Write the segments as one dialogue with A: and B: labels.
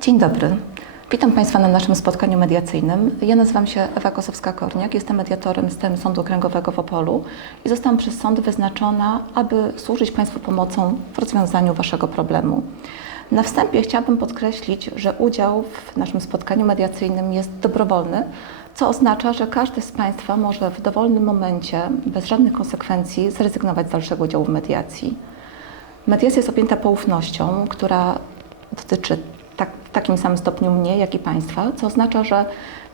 A: Dzień dobry. Witam Państwa na naszym spotkaniu mediacyjnym. Ja nazywam się Ewa Kosowska-Korniak, jestem mediatorem systemu Sądu Okręgowego w Opolu i zostałam przez sąd wyznaczona, aby służyć Państwu pomocą w rozwiązaniu Waszego problemu. Na wstępie chciałabym podkreślić, że udział w naszym spotkaniu mediacyjnym jest dobrowolny, co oznacza, że każdy z Państwa może w dowolnym momencie, bez żadnych konsekwencji, zrezygnować z dalszego udziału w mediacji. Mediacja jest objęta poufnością, która dotyczy tak, w takim samym stopniu mnie, jak i Państwa, co oznacza, że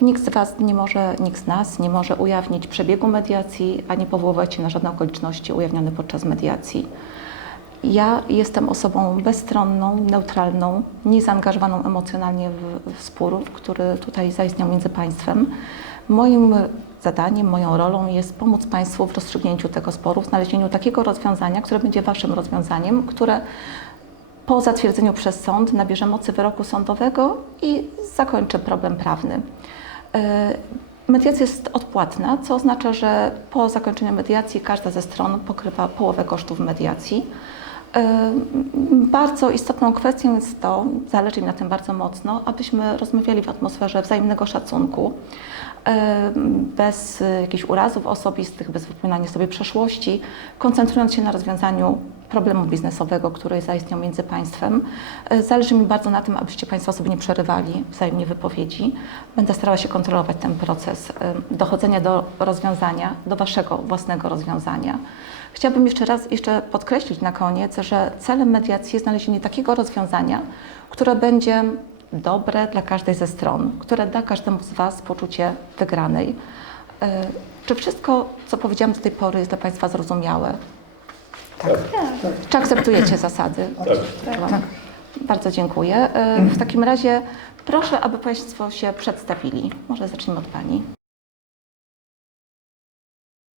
A: nikt z Was nie może, nikt z nas nie może ujawnić przebiegu mediacji, ani powoływać się na żadne okoliczności ujawnione podczas mediacji. Ja jestem osobą bezstronną, neutralną, niezaangażowaną emocjonalnie w, w spór, który tutaj zaistniał między państwem. Moim zadaniem, moją rolą jest pomóc Państwu w rozstrzygnięciu tego sporu, w znalezieniu takiego rozwiązania, które będzie Waszym rozwiązaniem, które po zatwierdzeniu przez sąd nabierze mocy wyroku sądowego i zakończy problem prawny. E, Mediacja jest odpłatna, co oznacza, że po zakończeniu mediacji każda ze stron pokrywa połowę kosztów mediacji. E, Bardzo istotną kwestią jest to, zależy mi na tym bardzo mocno, abyśmy rozmawiali w atmosferze wzajemnego szacunku, e, bez jakichś urazów osobistych, bez wypominania sobie przeszłości, koncentrując się na rozwiązaniu problemu biznesowego, który zaistniał między państwem. E, Zależy mi bardzo na tym, abyście Państwo sobie nie przerywali wzajemnie wypowiedzi. Będę starała się kontrolować ten proces e, dochodzenia do rozwiązania, do Waszego własnego rozwiązania. Chciałabym jeszcze raz jeszcze podkreślić na koniec, że celem mediacji jest znalezienie takiego rozwiązania, które będzie dobre dla każdej ze stron, które da każdemu z Was poczucie wygranej. E, Czy wszystko, co powiedziałam do tej pory, jest dla Państwa zrozumiałe?
B: Tak.
A: Czy akceptujecie zasady?
B: Tak.
A: Bardzo dziękuję. E, W takim razie proszę, aby Państwo się przedstawili. Może zacznijmy od Pani.